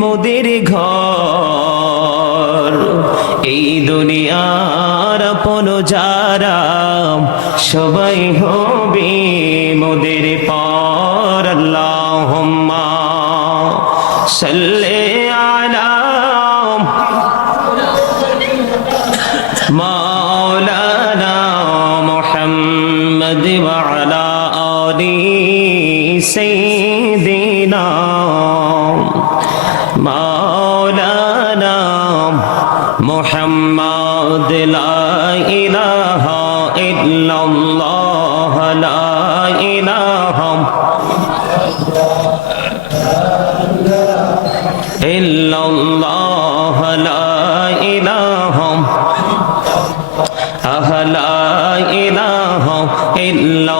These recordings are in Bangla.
মোদের ঘর। এই দুনিয়ার আপন যারা সবাই হবে الله لا إله أه لا إله إلا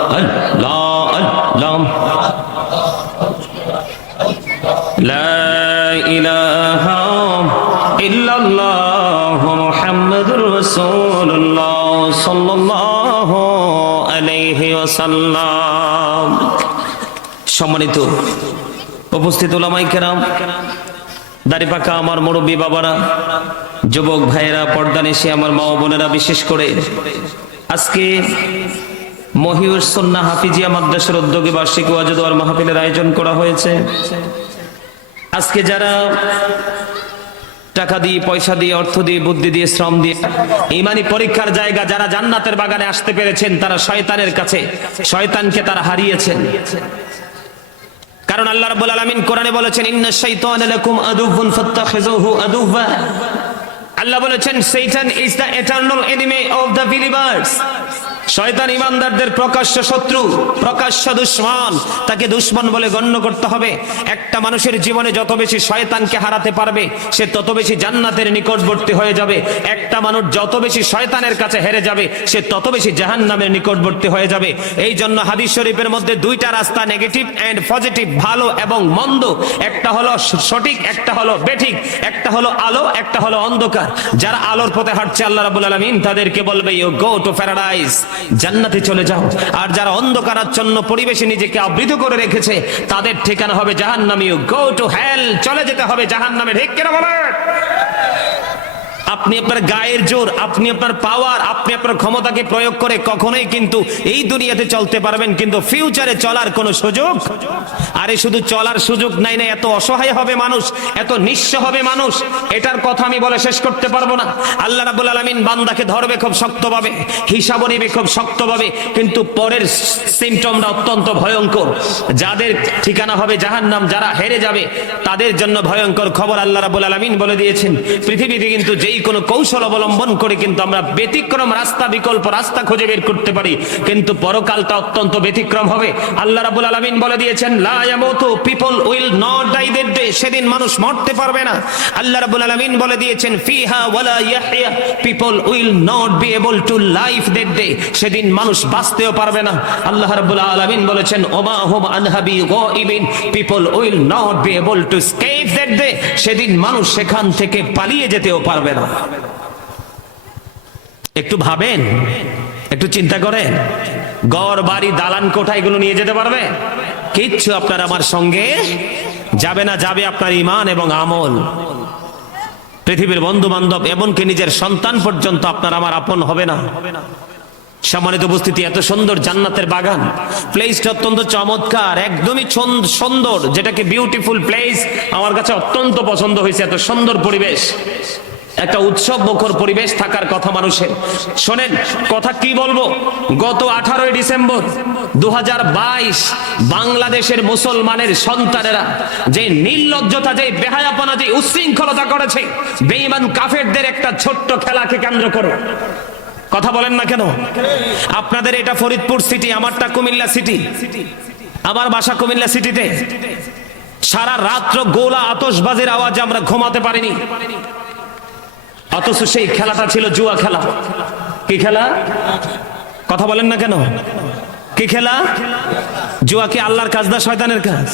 সাল্লাম। সম্মানিত উপস্থিত ওলামাই কেরাম দাড়িপাকা আমার মুরব্বী বাবারা, যুবক ভাইয়েরা, পর্দা নিশে আমার মা বোনেরা, বিশেষ করে আজকে মহিউসন্না হাফিজিয়া মাদ্রাসার উদ্যোগে বার্ষিক ওয়াজদোয়ার মাহফিলের আয়োজন করা হয়েছে। আজকে যারা টাকা দিয়ে, পয়সা দিয়ে, অর্থ দিয়ে, বুদ্ধি দিয়ে, শ্রম দিয়ে। ইমানি পরীক্ষার জায়গা যারা জান্নাতের বাগানে আসতে পেরেছেন, তারা শয়তানের কাছে, শয়তানকে তারা হারিয়েছেন। কারণ আল্লাহ রাব্বুল আলামিন কোরআনে বলেছেন ইন্নাশ শাইতানা লাকুম আদুউন ফাত্তাখিযুহু আদুওয়া আল্লাহ বলেছেন Satan is the eternal enemy of the believers শয়তান ইমানদারদের প্রকাশ্য শত্রু, প্রকাশ্য দুশ্মন, তাকে দুশ্মন বলে গণ্য করতে হবে। একটা মানুষের জীবনে যত বেশি শয়তানকে হারাতে পারবে, সে তত বেশি জান্নাতের নিকটবর্তী হয়ে যাবে। একটা মানুষ যত বেশি শয়তানের কাছে হেরে যাবে, সে তত বেশি জাহান্নামের নিকটবর্তী হয়ে যাবে। এই জন্য হাদিস শরীফের মধ্যে দুইটা রাস্তা নেগেটিভ এন্ড পজিটিভ ভালো এবং মন্দ। একটা হলো সঠিক, একটা হলো বেঠিক। একটা হলো আলো, একটা হলো অন্ধকার। যারা আলোর পথে হাঁটছে, আল্লাহ রাবুল আলমিন তাদেরকে বলবে ইউ গো টু প্যারাডাইস জান্নাতে চলে যাও। আর যারা অন্ধকারাচ্ছন্ন পরিবেশে নিজেকে আবৃত করে রেখেছে, তাদের ঠিকানা হবে জাহান ইউ গো টু হেল। চলে যেতে হবে জাহান্নামে ঠিক কিনা বলে আপনি আপনার গায়ের জোর, আপনি আপনার পাওয়ার আপনি আপনার ক্ষমতাকে প্রয়োগ করে কখনোই কিন্তু এই দুনিয়াতে চলতে পারবেন, কিন্তু ফিউচারে চলার কোনো সুযোগ আরে শুধু চলার সুযোগ নাই না, এত অসহায় হবে মানুষ, এত নিঃস্ব হবে মানুষ। এটার কথা আমি বলে শেষ করতে পারব না। আল্লাহ রাবুল আলমিন বান্দাকে ধরবে খুব শক্তভাবে হিসাব নিবে খুব শক্তভাবে, কিন্তু পরের সিমটমটা অত্যন্ত ভয়ঙ্কর। যাদের ঠিকানা হবে জাহান্নাম, যারা হেরে যাবে, তাদের জন্য ভয়ঙ্কর খবর আল্লাহ রাবুল আলমিন বলে দিয়েছেন। পৃথিবীতে কিন্তু যেই কোনো কৌশল অবলম্বন করে কিন্তু আমরা ব্যতিক্রম রাস্তা, বিকল্প রাস্তা খুঁজে বের করতে পারি, কিন্তু পরকালটা অত্যন্ত ব্যতিক্রম হবে। আল্লাহ রাবুল আলমিন বলে দিয়েছেন people will not die day সেদিন মানুষ মরতে পারবে না। আল্লাহ রাবুল আলমিন বলে দিয়েছেন, ফিহা ওয়ালা ইয়াহইয়া people will not be able to life day সেদিন মানুষ বাঁচতেও পারবে না। আল্লাহ রাব্বুল আলামিন বলেছেন, ওমা হুম আনহাবি গাইবিন people will not be able to escape day সেদিন মানুষ সেখান থেকে পালিয়ে যেতেও পারবে না। একটু ভাবেন? একটু চিন্তা করে গড় বাড়ি, দালান কোঠা এগুলো নিয়ে যেতে পারবে? কিচ্ছু আপনার আমার সঙ্গে যাবে না, যাবে আপনার ইমান এবং আমল। পৃথিবীর বন্ধু বান্ধব এমনকি নিজের সন্তান পর্যন্ত আপনার আমার আপন হবে না। সম্মানিত উপস্থিতি, এত সুন্দর জান্নাতের বাগান। প্লেসটা অত্যন্ত চমৎকার, একদমই সুন্দর, যেটাকে বিউটিফুল প্লেস আমার কাছে অত্যন্ত পছন্দ হয়েছে, এত সুন্দর পরিবেশ। একটা উৎসব মুখর পরিবেশ থাকার কথা মানুষের। শোনেন, কথা কি বলব? গত আঠারোই ডিসেম্বর দুহাজার বাইশ বাংলাদেশের মুসলমানের সন্তানেরা যে নির্লজ্জতা, যে বেহায়াপনা, যে উচ্ছৃঙ্খলতা করেছে, বেঈমান কাফেরদের একটা ছোট্ট খেলাকে কেন্দ্র করে। কথা বলেন না কেন? আপনাদের এটা ফরিদপুর সিটি, আমারটা কুমিল্লা সিটি। আমার বাসা কুমিল্লা সিটিতে। সারা রাত্র গোলা আতসবাজির আওয়াজে আমরা ঘুমাতে পারিনি। অথচ সেই খেলাটা ছিল জুয়া খেলা। কি খেলা? কথা বলেন না কেন? কি খেলা? জুয়া কি আল্লাহর কাজ না শয়তানের কাজ?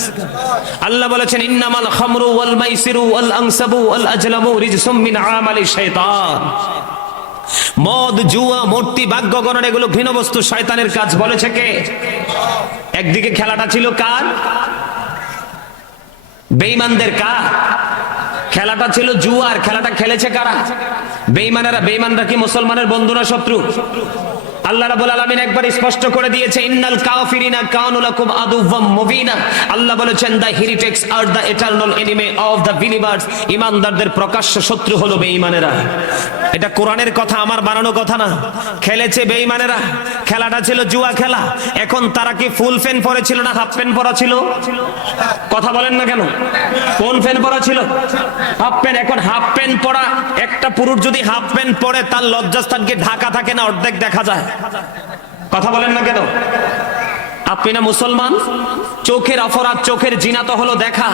আল্লাহ বলেছেন, ইন্নামাল খামরু ওয়াল মাইসিরু ওয়াল আনসাবু ওয়াল আজলামু রিজসুম মিন আমালি শাইতান। মদ, জুয়া, মূর্তি ভাগ্য গণন এগুলো ঘৃণ বস্তু শয়তানের কাজ বলেছে কে? একদিকে খেলাটা ছিল কার? বেঈমানদের কার? খেলাটা ছিল জুয়ার খেলাটা খেলেছে কারা? বেইমানেরা বেইমানরা কি মুসলমানের বন্ধুরা শত্রু? আল্লাহ রাব্বুল আলামিন একবার স্পষ্ট করে দিয়েছে, ইন্নাল কাফিরিনা কানু লাকুম আদুওয়াম মুবিনা। আল্লাহ বলেছেন the heretics are the eternal enemy of the believers. ইমানদারদের প্রকাশ্য শত্রু হলো বেঈমানেরা। এটা কোরআনের কথা, আমার বানানো কথা না। খেলেছে বেঈমানেরা। খেলাটা ছিল জুয়া খেলা। এখন তারা কি ফুল ফ্যান পরে ছিল না হাফ প্যান্ট পরা ছিল? কথা বলেন না কেন? কোন ফ্যান পরা ছিল? Half pant. এখন হাফ প্যান্ট পরা একটা পুরুষ যদি হাফ প্যান্ট পরে, তার লজ্জাস্থানকে ঢাকা থাকে না অর্ধেক দেখা যায়? কথা বলেন না কেন? আপনি না মুসলমান? চোখের অপরাধ, চোখের জিনা তো হলো দেখা।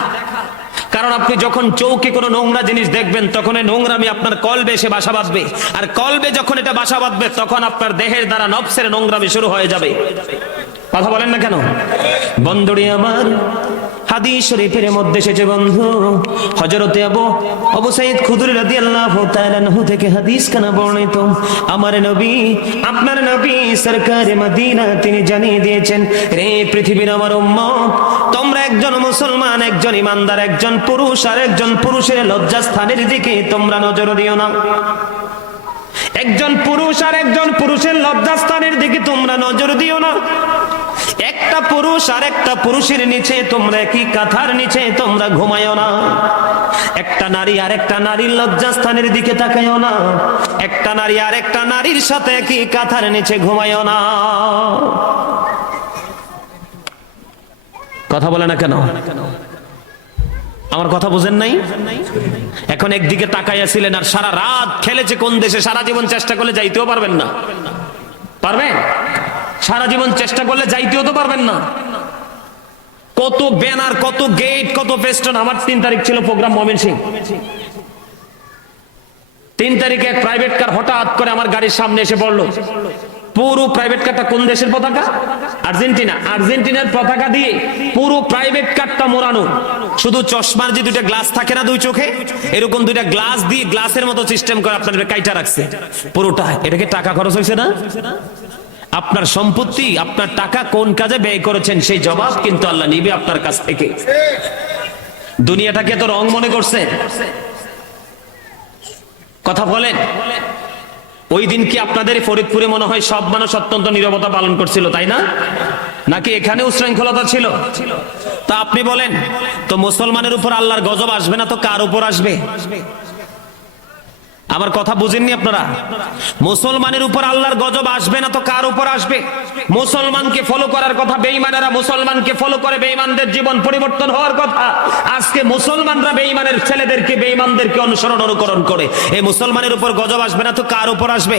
কারণ আপনি যখন চৌকে কোনো নোংরা জিনিস দেখবেন, তখন এই নোংরামি আপনার কলবে এসে বাসা বাঁধবে। আর কলবে যখন এটা বাসা বাঁধবে, তখন আপনার দেহের দ্বারা নফসের নোংরামি শুরু হয়ে যাবে। কথা বলেন না কেন? বন্ধুরি আমার হাদিস শরীফের মধ্যে এসেছে, বন্ধু। হযরতে আবু আবু সাইদ খুদরি রাদিয়াল্লাহু তাআলা আনহু থেকে হাদিস কানা বর্ণিত। আমার নবী, আপনার নবী সরকার মদিনা, তিনি জানিয়ে দিয়েছেন, রে পৃথিবীর আমার উম্মত, তোমরা একজন মুসলমান, একজন ইমানদার, একজন পুরুষ, আর একজন পুরুষের লজ্জাস্থানের দিকে তোমরা নজর দিও না। একজন পুরুষ আর একজন পুরুষের লজ্জাস্থানের দিকে তোমরা নজর দিও না। একটা পুরুষ আর একটা পুরুষের নিচে, তোমরা কি কাঁথার নিচে, তোমরা ঘুমায়ও না। একটা নারী আর একটা নারীর লজ্জাস্থানের দিকে তাকায়ও না। একটা নারী আর একটা নারীর সাথে কি কাঁথার নিচে ঘুমায়ও না। কথা বলে না কেন? আমার কথা বুঝেন নাই? এখন একদিকে তাকাইয়াছিলেন আর সারা রাত খেলেছে কোন দেশে, সারা জীবন চেষ্টা করলে যাইতেও পারবেন না। পারবেন? সারা জীবন চেষ্টা করলে যাইতেও তো পারবেন না। কত ব্যানার কত গেট কত পেস্টন আমার তিন তারিখ ছিল প্রোগ্রাম মমিন সিং তিন তারিখে এক প্রাইভেট কার হঠাৎ করে আমার গাড়ির সামনে এসে পড়ল। পুরো প্রাইভেট কারটা কোন দেশের পতাকা? আর্জেন্টিনা। আর্জেন্টিনার পতাকা দিয়ে পুরো প্রাইভেট কারটা মোড়ানো। শুধু চশমার যে দুইটা গ্লাস থাকে না দুই চোখে, এরকম দুইটা গ্লাস দিয়ে গ্লাসের মতো সিস্টেম করে আপনাদের কাইটা রাখছে। পুরোটা। এটাকে টাকা খরচ হয়েছে না? আপনার সম্পত্তি, আপনার টাকা কোন কাজে ব্যয় করেছেন সেই জবাব কিন্তু আল্লাহ নিবে আপনার কাছ থেকে। দুনিয়াটাকে তো রং মনে করছে। কথা বলেন। ওই দিন কি আপনাদের ফরিদপুরে মনে হয় সব মানুষ অত্যন্ত নিরবতা পালন করছিল, তাই না? নাকি এখানে উশৃঙ্খলতা ছিল? তা আপনি বলেন, তো মুসলমানের উপর আল্লাহর গজব আসবে না, তো কার উপর আসবে? আমার কথা বুঝেননি আপনারা? মুসলমানের উপর আল্লাহর গজব আসবে না তো কার উপর আসবে? মুসলমানকে ফলো করার কথা, বেঈমানেরা মুসলমানকে ফলো করে বেঈমানদের জীবন পরিবর্তন হওয়ার কথা। আজকে মুসলমানরা বেঈমানের ছেলেদেরকে, বেঈমানদেরকে অনুসরণ, অনুকরণ করে। এই মুসলমানের উপর গজব আসবে না তো কার উপর আসবে?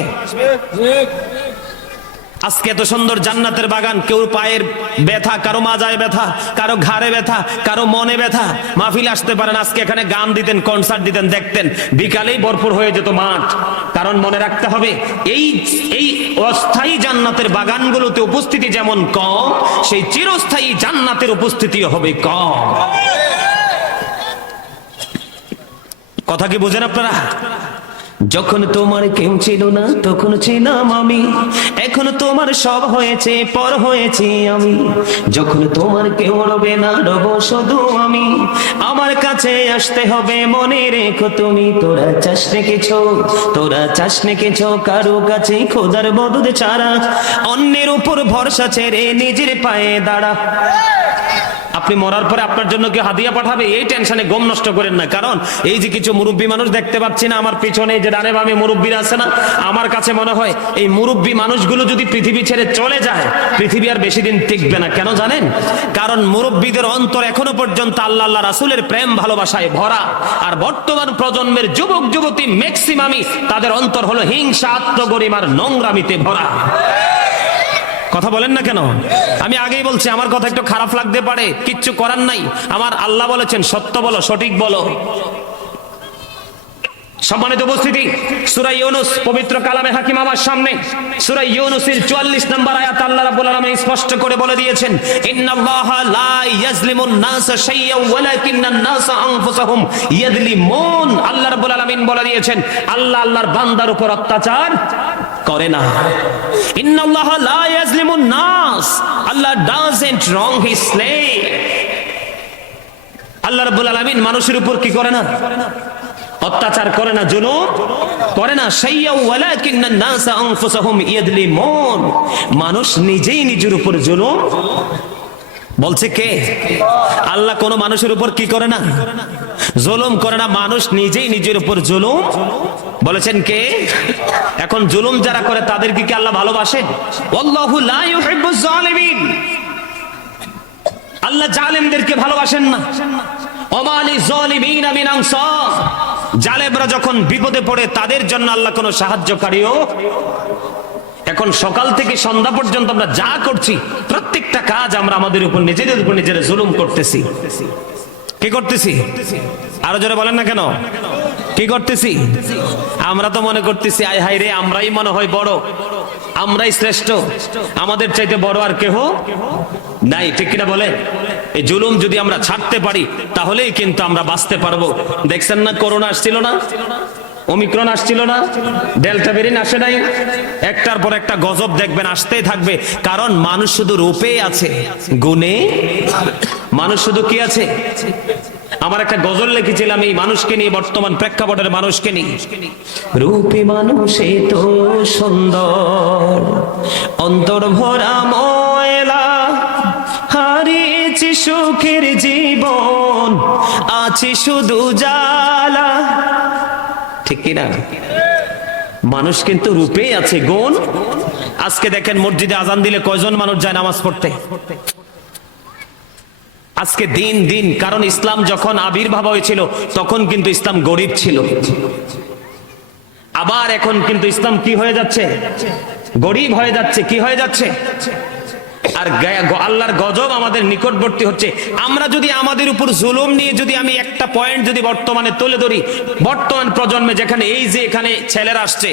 আজকে এত সুন্দর জান্নাতের বাগান, কেউ পায়ের ব্যথা, কারও মাজায় ব্যথা, কারও ঘাড়ে ব্যথা, কারও মনে ব্যথা। মাহফিল আসতে পারেন আজকে এখানে গান দিতেন কনসার্ট দিতেন, দেখতেন। বিকালেই ভরপুর হয়ে যেত মাঠ। কারণ মনে রাখতে হবে, এই এই অস্থায়ী জান্নাতের বাগানগুলোতে উপস্থিতি যেমন কম, সেই চিরস্থায়ী জান্নাতের উপস্থিতিও হবে কম। কথা কি বুঝেন আপনারা? যখন তোমার কেউ ছিল না, তখন ছিলাম আমি। এখন তোমার সব হয়েছে, পর হয়েছে আমি। যখন তোমার কেউ রবে না, রব শুধু আমি। আমার কাছে আসতে হবে, মনে রেখো তুমি, তোরা চাস রেখেছ তোরা চাস রেখেছ কারও কাছে খোদার বদুদ ছাড়া। অন্যের উপর ভরসা ছেড়ে নিজের পায়ে দাঁড়া। আপনি মরার পরে আপনার জন্য কি হাদিয়া পাঠাবে, এই টেনশনে গম নষ্ট করেন না। কারণ এই যে কিছু মুরব্বী মানুষ দেখতে পাচ্ছি না, আমার পিছনে যে ডানে বামে মুরব্বীরা আছে না, আমার কাছে মনে হয় এই মুরব্বী মানুষগুলো যদি পৃথিবী ছেড়ে চলে যায়, পৃথিবী আর বেশি দিন টিকবে না। কেন জানেন? কারণ মুরব্বীদের অন্তর এখনও পর্যন্ত আল্লাহ আল্লাহ রাসুলের প্রেম, ভালোবাসায় ভরা। আর বর্তমান প্রজন্মের যুবক, যুবতী ম্যাক্সিমামই তাদের অন্তর হলো হিংসা, আত্মগরিমার নোংরামিতে ভরা। কথা বলেন না কেন? আমি আগেই বলছি, আমার কথা একটু খারাপ লাগতে পারে, কিচ্ছু করার নাই। আমার আল্লাহ বলেছেন, সত্য বলো, সঠিক বলো। সম্মানিত উপস্থিতি সুরাই ইউনুস, পবিত্র কালামে হাকিম আমার সামনে। সুরাই ইউনুসের 44 নম্বর আয়াত আল্লাহ রাব্বুল আলামিন স্পষ্ট করে বলে দিয়েছেন, ইন্নাল্লাহা লা ইয়াজলিমুন নাস শাইয়্যান ওয়ালাকিন্নান নাস আনফুসাহুম ইয়াজলিমুন। আল্লাহ রাব্বুল আলামিন বলে দিয়েছেন, আল্লাহ, আল্লাহর বান্দার উপর অত্যাচার করে না। ইন্নাল্লাহ লা ইয়াজলিমুন নাস। আল্লাহ ডাজন্ট রং স্লেভ আল্লাহ রাব্বুল আলামিন মানুষের উপর কি করে না? অত্যাচার করে না, জুলুম করে না। মানুষ নিজেই নিজের উপর জুলুম বলছে কে? আল্লাহ কোন মানুষের উপর কি করে না? জুলুম করে না। মানুষ নিজেই নিজের উপর জুলুম। বলেছেন কে? এখন জুলুম যারা করে, তাদেরকে কি আল্লাহ ভালোবাসেন? আল্লাহু জালেমদেরকে ভালোবাসেন না। অমালি জলিমিন মিন জালেমরা যখন বিপদে পড়ে, তাদের জন্য আল্লাহ কোনো সাহায্যকারীও এখন সকাল থেকে সন্ধ্যা পর্যন্ত আমরা যা করছি, প্রত্যেকটা কাজ আমরা আমাদের উপর, নিজেদের উপর নিজেরা জুলুম করতেছি। কি করতেছি? আরও জোরে বলেন না কেন? কি করতেছি? আমরা তো মনে করতেছি, আয় হাই রে, আমরাই মনে হয় বড়। আমরাই শ্রেষ্ঠ। আমাদের চাইতে বড় আর কেহ নাই, ঠিক কিনা বলে? এই জুলুম যদি আমরা ছাড়তে পারি, তাহলেই কিন্তু আমরা বাঁচতে পারব। দেখছেন না, করোনা আসছিল না? অমিক্রণ আসছিল না ডেল্টা ভেরিয়েন্ট আসে নাই। একটার পর একটা গজব দেখবেন, আসতেই থাকবে। কারণ মানুষ শুধু রূপে আছে, গুণে মানুষ শুধু কি আছে? আমার একটা গজল লিখেছিলাম এই মানুষকে নিয়ে, বর্তমান প্রেক্ষাপটের মানুষকে নিয়ে। রূপে মানুষে তো সুন্দর, অন্তর ভরা ময়লা, হারিয়েছি সুখের জীবন, আছে শুধু জ্বালা। ঠিক কিনা? মানুষ কিন্তু রূপেই আছে, গুণ। আজকে দেখেন মসজিদে আজান দিলে কয়জন মানুষ যায় নামাজ পড়তে? আজকে দিন দিন, কারণ ইসলাম যখন আবির্ভাব হয়েছিল, তখন কিন্তু ইসলাম গরিব ছিল। আবার এখন কিন্তু ইসলাম কি হয়ে যাচ্ছে? গরিব হয়ে যাচ্ছে, কি হয়ে যাচ্ছে? আর আল্লাহর গজব আমাদের নিকটবর্তী হচ্ছে। আমরা যদি আমাদের উপর জুলুম নিয়ে যদি আমি একটা পয়েন্ট যদি বর্তমানে তুলে ধরি, বর্তমান প্রজন্মে যেখানে এই যে এখানে ছেলেরা আসছে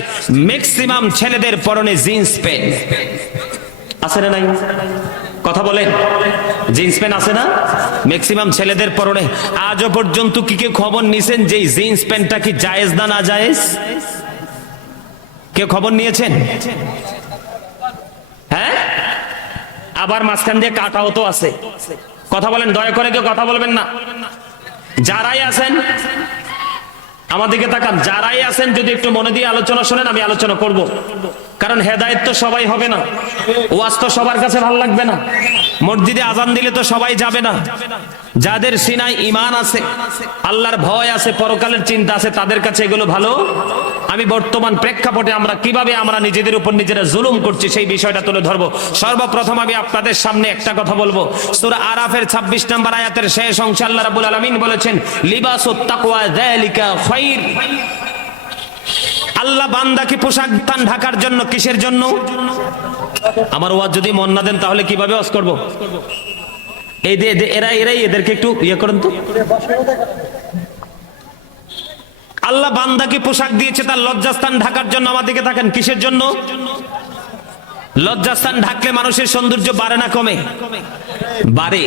ম্যাক্সিমাম ছেলেদের পরনে জিন্স প্যান্ট আছে না নাই? কথা বলেন। জিন্স প্যান্ট আছে না? ম্যাক্সিমাম ছেলেদের পরনে। আজও পর্যন্ত কি কেউ খবর নিছেন যে জিন্স প্যান্টটা কি জায়েজ না না জায়েজ? কেউ খবর নিয়েছেন? আবার মাঝখান দিয়ে কাটাও তো আছে। কথা বলেন, দয়া করে কেউ কথা বলবেন না। যারাই আছেন আমাদেরকে তাকান। যারাই আছেন, যদি একটু মনে দিয়ে আলোচনা শোনেন, আমি আলোচনা করব। কারণ হেদায়েত তো সবাই হবে না। ওয়াজ তো সবার কাছে ভালো লাগবে না। মসজিদে আজান দিলে তো সবাই যাবে না। যাদের সিনায় ইমান আছে, আল্লাহর ভয় আছে, পরকালের চিন্তা আছে, তাদের কাছে এগুলো ভালো। আমি বর্তমান প্রেক্ষাপটে আমরা কীভাবে আমরা নিজেদের উপর নিজেরা জুলুম করছি সেই বিষয়টা তুলে ধরবো। সর্বপ্রথম আমি আপনাদের সামনে একটা কথা বলব। সূরা আরাফের 26 নম্বর আয়াতের শেষ অংশে আল্লাহ রাব্বুল আলামিন বলেছেন, লিবাসুত তাকওয়া যালিকা খায়র আল্লাহ বান্দাকে পোশাক তান ঢাকার জন্য, কিসের জন্য? আমার ওয়াজ যদি মন না দেন, তাহলে কীভাবে ওয়াজ করব? এই যে এরা এরাই এদেরকে একটু ইয়ে করেন তো। আল্লাহ বান্দাকে পোশাক দিয়েছে, তার লজ্জাস্থান ঢাকার জন্য আমাদেরকে থাকেন? কিসের জন্য? লজ্জাস্থান ঢাকলে মানুষের সৌন্দর্য বাড়ে না কমে? বাড়ে।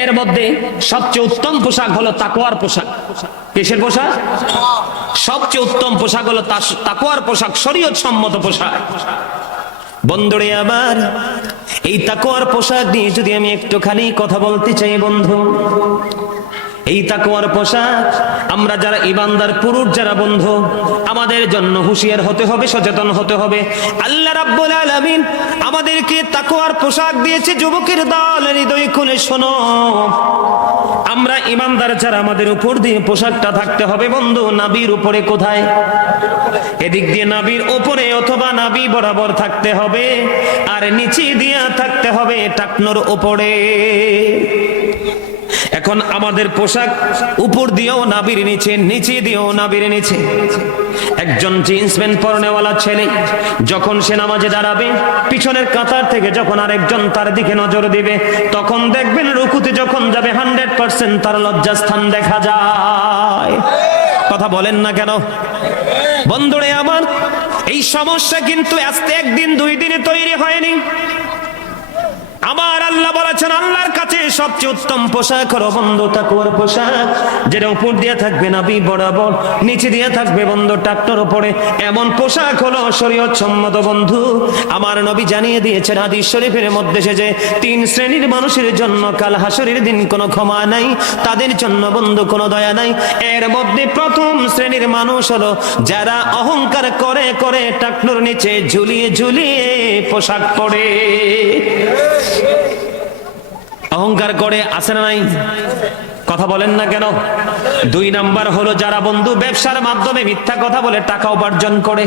এর মধ্যে সবচেয়ে উত্তম পোশাক হলো তাকোয়ার পোশাক। কিসের পোশাক? সবচেয়ে উত্তম পোশাক হলো তাকুয়ার পোশাক শরীয়ত সম্মত পোশাক। বন্ধুরে আবার এই তাকুয়ার পোশাক নিয়ে যদি আমি একটুখানি কথা বলতে চাই বন্ধু এই তাকওয়ার পোশাক, আমরা যারা ইমানদার পুরুষ, যারা বন্ধু, আমাদের জন্য হুঁশিয়ার হতে হবে, সচেতন হতে হবে। আল্লাহ রাব্বুল আলামিন আমাদেরকে তাকওয়ার পোশাক দিয়েছে, যুবকের দল, হৃদয় খুলে শোনো। আমরা ইমানদার যারা, আমাদের উপর দিয়ে পোশাকটা থাকতে হবে। বন্ধু, নাবির উপরে কোথায়? এদিক দিয়ে নাবির উপরে অথবা নাবি বরাবর থাকতে হবে, আর নিচে দিয়ে থাকতে হবে টাকনোর উপরে। এখন আমাদের পোশাক উপর দিয়েও নাবির নিচে নিচে দিয়েও নাবির নিচে। একজন জিন্স প্যান্ট পরনেওয়ালা ছেলে যখন সে নামাজে দাঁড়াবে, পিছনের কাতার থেকে যখন আরেকজন তার দিকে নজর দিবে, তখন দেখবেন রুকুতে যখন যাবে, হান্ড্রেড পার্সেন্ট তার লজ্জাস্থান দেখা যায়। কথা বলেন না কেন? বন্ধুরে আমার, এই সমস্যা কিন্তু আজকে একদিন দুই দিনে তৈরি হয়নি। আমার আল্লাহ বলেছেন, আল্লাহর কাছে সবচেয়ে উত্তম পোশাক হলো বন্ধু তাকুয়ার পোশাক। যেটা উপর দিয়ে থাকবে নাবি বরাবর, নিচে দিয়ে থাকবে বন্ধু টাকটার উপরে। এমন পোশাক হলো শরীয়ত সম্মত বন্ধু। আমার নবী জানিয়ে দিয়েছেন হাদিস শরীফের মধ্যে সে যে, তিন শ্রেণির মানুষের জন্য কাল হাসরের দিন কোনো ক্ষমা নাই, তাদের জন্য বন্ধু কোনো দয়া নাই। এর মধ্যে প্রথম শ্রেণির মানুষ হলো যারা অহংকার করে করে টাকনুর নিচে ঝুলিয়ে ঝুলিয়ে পোশাক পরে। অহংকার করে আসে না নাই? কথা বলেন না কেন? দুই নাম্বার হলো যারা বন্ধু ব্যবসার মাধ্যমে মিথ্যা কথা বলে টাকা উপার্জন করে।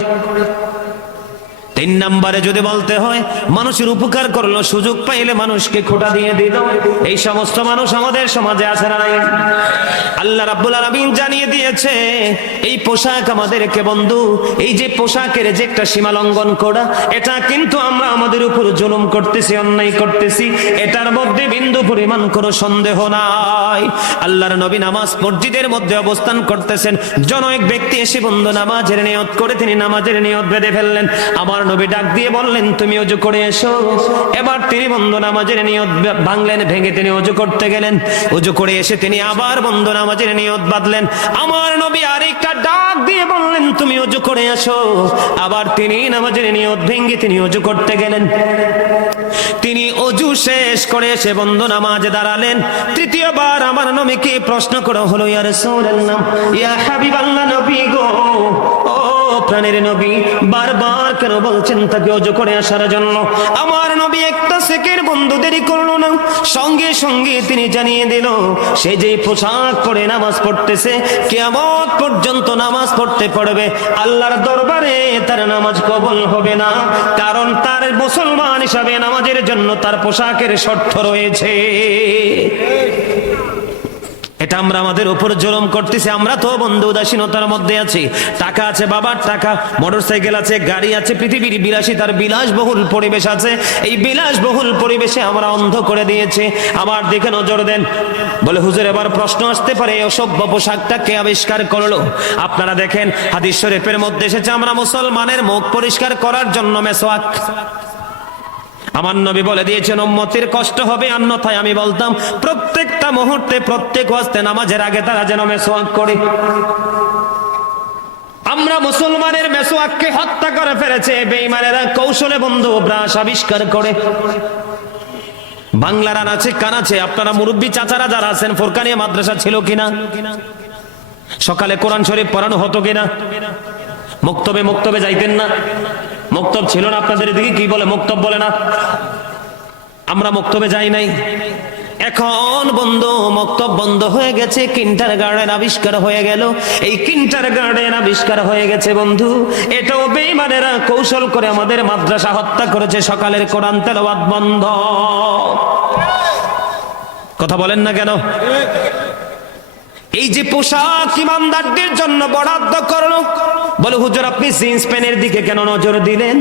তিন নাম্বারে যদি বলতে হয়, মানুষের উপকার করল, সুযোগ পাইলে মানুষকে খোটা দিয়ে দিল। এই সমস্ত মানুষ আমাদের সমাজে আছে না আল্লাহ রাব্বুল আলামিন জানিয়ে দিয়েছে, এই পোশাক আমাদেরকে বন্ধু, এই যে পোশাকের যে একটা সীমা লঙ্ঘন করা, এটা কিন্তু আমরা আমাদের উপর জুলুম করতেছি, অন্যায় করতেছি। এটার মধ্যে বিন্দু পরিমাণ কোনো সন্দেহ নাই। আল্লাহর নবী নামাজ মসজিদের মধ্যে অবস্থান করতেছেন। জনক ব্যক্তি এসে বন্ধু, নামাজের নিয়ত করে তিনি নামাজের নিয়ত বেঁধে ফেললেন। আমার নবী ডাক দিয়ে বললেন, তুমি অজু করে এসো। এবার তিনি বন্ধু নামাজের নিয়ত ভাঙলেন, ভেঙে তিনি অজু করতে গেলেন। অজু করে এসে তিনি আবার বন্ধু নামাজের নিয়ত বাঁধলেন। আমার নবী আরেকটা ডাক দিয়ে বললেন, তুমি অজু করে আসো আবার তিনি নামাজের নিয়ত ভেঙে তিনি অজু করতে গেলেন। তিনি অজু শেষ করে এসে বন্ধু নামাজে দাঁড়ালেন। তৃতীয়বার আমার নবীকে প্রশ্ন করা হলো, ইয়া রাসূলুল্লাহ, ইয়া হাবিবাল্লাহ নবী গো, ও প্রাণের নবী বারবার কেন বলছেন তাকে অজু করে আসার জন্য? আমার নবী একটা সেকেন্ড বন্ধু দেরি করল না। সঙ্গে সঙ্গে তিনি জানিয়ে দিল, সে যে পোশাক পরে নামাজ পড়তেছে কেমন পর্যন্ত নামাজ পড়তে পড়বে। আল্লাহর দরবারে তার নামাজ কবল হবে না, কারণ তার মুসলমান হিসাবে নামাজের জন্য তার পোশাকের শর্ত রয়েছে। এটা আমরা আমাদের উপর জুলুম করতেছি, আমরা তো বন্ধু উদাসীনতার মধ্যে আছি। টাকা আছে বাবার টাকা মোটর সাইকেল আছে, গাড়ি আছে, পৃথিবীর বিলাসী তার বিলাসবহুল পরিবেশ আছে। এই বিলাসবহুল পরিবেশে আমরা অন্ধ করে দিয়েছি। আমার দিকে নজর দেন, বলে, হুজুর, এবার প্রশ্ন আসতে পারে অসভ্য পোশাকটা কে আবিষ্কার করল? আপনারা দেখেন, হাদিস শরীফের মধ্যে এসেছে, আমরা মুসলমানের মুখ পরিষ্কার করার জন্য মেসোয়াক। আমার নবী বলে দিয়েছেন, উম্মতের কষ্ট হবে, অন্যথায় আমি বলতাম, প্রত্যেকটা মুহূর্তে প্রত্যেক ওয়াস্তে নামাজের আগে তারা যেন মেসোয়াক করে। আমরা মুসলমানের মেসোয়াককে হত্যা করে ফেলেছে, বেঈমানেরা কৌশলে বন্ধু ব্রাশ আবিষ্কার করে। বাংলার আনাচে কানাচে আপনারা মুরব্বী চাচারা যারা আছেন, ফোরকানিয়া মাদ্রাসা ছিল কিনা? সকালে কোরআন শরীফ পড়ানো হতো কিনা? মুক্তবে মুক্তবে যাইতেন না? মক্তব ছিল না আপনাদের দিকে কি বলে মক্তব বলে না? আমরা মক্তবে যাই নাই। এখন বন্ধ, মক্তব বন্ধ হয়ে গেছে, কিন্টার গার্ডেন আবিষ্কার হয়ে গেল। এই কিন্টার গার্ডেন আবিষ্কার হয়ে গেছে, বন্ধু। এটাও বেইমানেরা কৌশল করে আমাদের মাদ্রাসা হত্যা করেছে, সকালের কোরআন তেলাওয়াত বন্ধ। কথা বলেন না কেন? এই যে পোশাক ইমানদারদের জন্য বরাদ্দ করল বলে, হুজুর, আপনি জিন্স প্যান্টের দিকে কেন নজর দিলেন?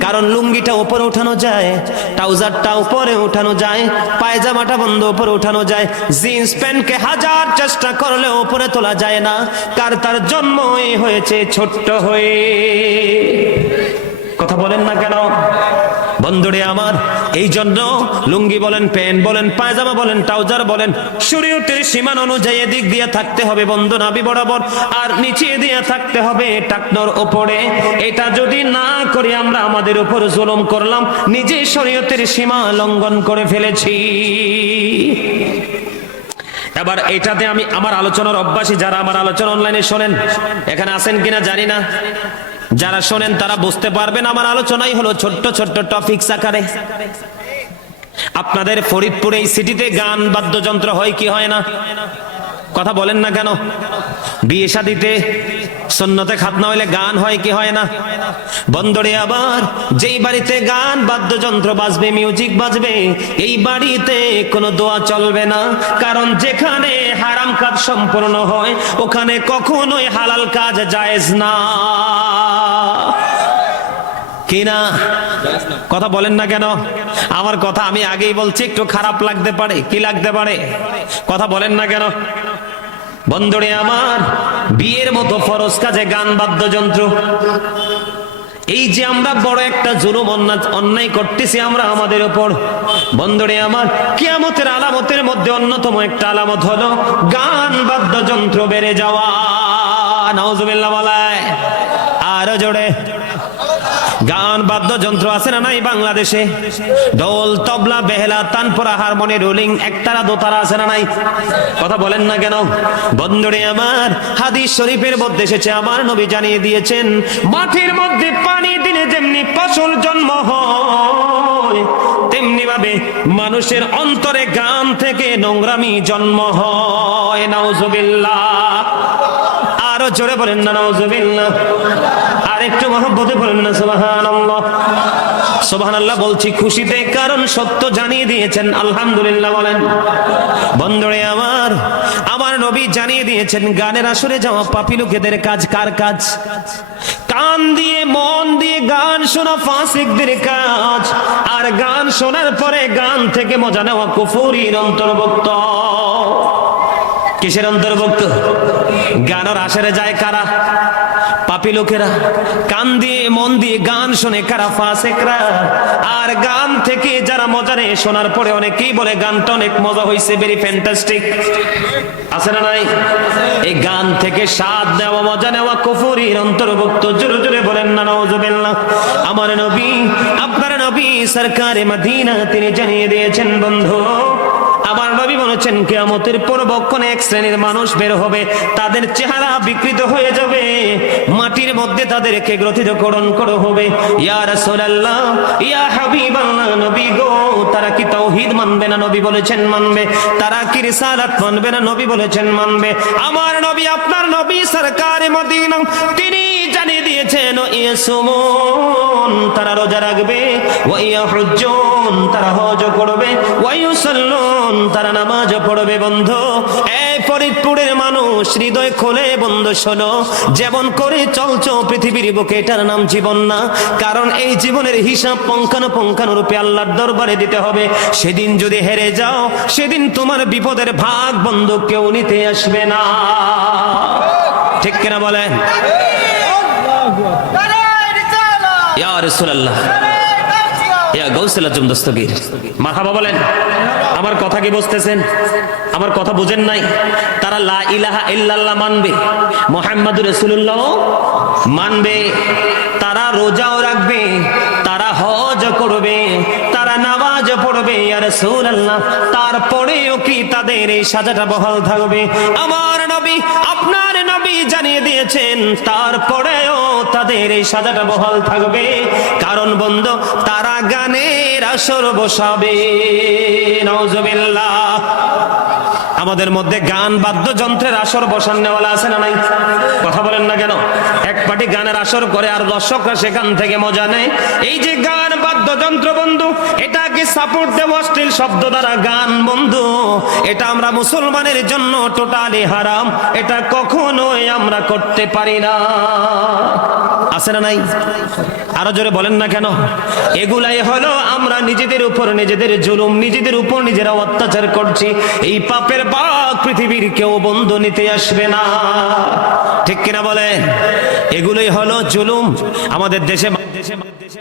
কারণ লুঙ্গিটা উপরে উঠানো যায়, ট্রাউজারটা উপরে উঠানো যায়, পায়জামাটা বন্ধ উপরে উঠানো যায়। জিন্স প্যান্টকে হাজার চেষ্টা করলে উপরে তোলা যায় না। কার তার জন্মই হয়েছে ছোট্ট হয়ে। কথা বলেন না কেন? বন্ধুরে আমার এই জন্য লুঙ্গি বলেন, প্যান্ট বলেন, পায়জামা বলেন, ট্রাউজার বলেন শরীয়তের সীমান অনুযায়ী এদিক দিয়ে থাকতে হবে বন্ধু নাবি বরাবর, আর নিচে দিয়ে থাকতে হবে টাকনোর ওপরে। এটা যদি না করে আমরা আমাদের উপর জুলুম করলাম, নিজে শরীয়তের সীমা লঙ্ঘন করে ফেলেছি। এবার এটাতে আমি, আমার আলোচনার অভ্যাসী যারা আমার আলোচনা অনলাইনে শোনেন, এখানে আছেন কিনা জানি না। যারা শোনেন তারা বুঝতে পারবেন, আমার আলোচনাই হলো ছোট্ট ছোট্ট টপিক আকারে। আপনাদের ফরিদপুর এই সিটিতে গান, বাদ্যযন্ত্র হয় কি হয় না? কথা বলেন না কেন? বিয়ে শাদিতে সন্ন্যতে খাতনা হইলে গান হয় কি হয় না? বন্দরে আবার যেই বাড়িতে গান, বাদ্যযন্ত্র বাজবে মিউজিক বাজবে, এই বাড়িতে কোনো দোয়া চলবে না। কারণ যেখানে হারাম কাজ সম্পূর্ণ হয়, ওখানে কখনোই হালাল কাজ জায়েজ না। কিনা কথা বলেন না কেন? আমার কথা আমি আগেই বলছি, একটু খারাপ লাগতে পারে, কি লাগতে পারে? কথা বলেন না কেন? বন্ধুরে আমার, বিয়ের মতো ফরজ কাজে গান, বাদ্যযন্ত্র। এই যে আমরা বড় একটা জুলুম অন্যায় করতেছি আমরা আমাদের উপর। বন্ধুরে আমার, কিয়ামতের আলামতের মধ্যে অন্যতম একটা আলামত হলো গান, বাদ্যযন্ত্র বেড়ে যাওয়া। নাউজুবিল্লাহ বলায় আরও জোরে। গান, বাদ্যযন্ত্র আছে না নাই বাংলাদেশে? ঢোল, তবলা, বেহেলা, তানপুরা, হারমোনি, রোলিং, একতারা, দোতারা আছে না নাই? কথা বলেন না কেন? বন্ধুরে আমার, হাদিস শরীফের মধ্যে এসেছে, আমার নবী জানিয়ে দিয়েছেন, মাটির মধ্যে পানি দিনে যেমনি ফসল জন্ম হয়, তেমনি ভাবে মানুষের অন্তরে গান থেকে নোংরামি জন্ম হয়। নাউজুবিল্লাহ। আরও জোরে বলেন না, নাউজুবিল্লাহ। আর একটু মহব্বতে বলেন না, সুবহানাল্লাহ। সুবহানাল্লাহ বলছি, খুশিতে কারণ সত্য জানিয়ে দিয়েছেন, আলহামদুলিল্লাহ বলেন। বন্ধুরে আমার আমার নবী জানিয়ে দিয়েছেন, গানের আসরে যাওয়া পাপি লোকেদের কাজ কার কাজ? কান দিয়ে, মন দিয়ে গান শোনা ফাসিকদের কাজ। আর গান শোনার পরে গান থেকে মজা নেওয়া কুফুরির অন্তর্ভুক্ত। কিসের অন্তর্ভুক্ত? গানের আসরে যায় কারা? পাপি লোকেরা কান দিয়ে মন দিয়ে গান শোনে, কারা ফাসেকরা? আর গান থেকে যারা মজা নেয়, শোনার পরে অনেকেই বলে, গানটা অনেক মজা হয়েছে ভেরি ফ্যান্টাস্টিক আছে না নাই? এই গান থেকে স্বাদ নেওয়া, মজা নেওয়া, কুফুরির অন্তর্ভুক্ত, জোরে জোরে বলেন না নওজুবিল্লাহ আমার নবী, আপনার নবী সরকারে মদিনা তিনি জানিয়ে দিয়েছেন, বন্ধু আমার নবী বলেছেন, কেয়ামতের পূর্বক্ষণে এক শ্রেণির মানুষ বের হবে, তাদের চেহারা বিকৃত হয়ে যাবে, মাটির মধ্যে তাদেরকে গ্রথিতকরণ করো হবে। ইয়া রাসূলুল্লাহ, ইয়া হাবিবাল্লাহ, নবী গো, তারা কি তাওহীদ মানবে না নবী বলেছেন মানবে? তারা কি রিসালাত মানবে না নবী বলেছেন মানবে? আমার নবী, আপনার নবী সরকারে মদিনা, তিনি জানিয়ে দিয়েছেন ইয়াসুমুন তারা রোজা রাখবে তারা হজ করবে তারা নামাজ পড়বে, বন্ধু। এই ফরিদপুরের মানুষ, হৃদয় খোলে, বন্ধু, শোনো। যেমন করে চলছো পৃথিবীর বুকে, এটার নাম জীবন না। কারণ এই জীবনের হিসাব পঙ্খানো পঙ্খানো রূপে আল্লাহর দরবারে দিতে হবে। সেদিন যদি হেরে যাও, সেদিন তোমার বিপদের ভাগ, বন্ধু, কেউ নিতে আসবে না। ঠিক কিনা বলেন? আমার কথা কি বুঝতেছেন? আমার কথা বুঝেন নাই? তারা লা ইলাহা মানবে, মুহাম্মাদুর রাসূলুল্লাহ মানবে। তারা রোজাও রাখবে, তারা হজ করবে, তারা নামাজ পড়বে রাসূলুল্লাহ। তারপরেও কি তাদের এই সাজাটা বহাল থাকবে? আমার নবী নবী জানিয়ে দিয়েছেন, তারপরেও তাদের এই সাজাটা বহাল থাকবে। কারণ বন্ধু, তারা গানের আসর বসাবে। নওজবিল্লাহ আমাদের মধ্যে গান বাদ্যযন্ত্রের আসর বসান নেওয়ালা আছে না নাই? কথা বলেন না কেন? এক পার্টি গানের আসর করে আর দর্শকরা সেখান থেকে মজা নেয়। এই যে গান বাদ্যযন্ত্র বন্ধু এটাকে সাপোর্ট দেব অশ্লীল শব্দ দ্বারা গান, বন্ধু। এটা আমরা মুসলমানের জন্য টোটালি হারাম। এটা কখনোই আমরা করতে পারি না। আছে না নাই? আরও জোরে বলেন না কেন? এগুলাই হলো আমরা নিজেদের উপর নিজেদের জুলুম, নিজেদের উপর নিজেরা অত্যাচার করছি। এই পাপের পাক পৃথিবীর কেউ বন্ধু নিতে আসবে না। ঠিক কিনা বলে এগুলোই হলো জুলুম। আমাদের দেশে দেশে দেশে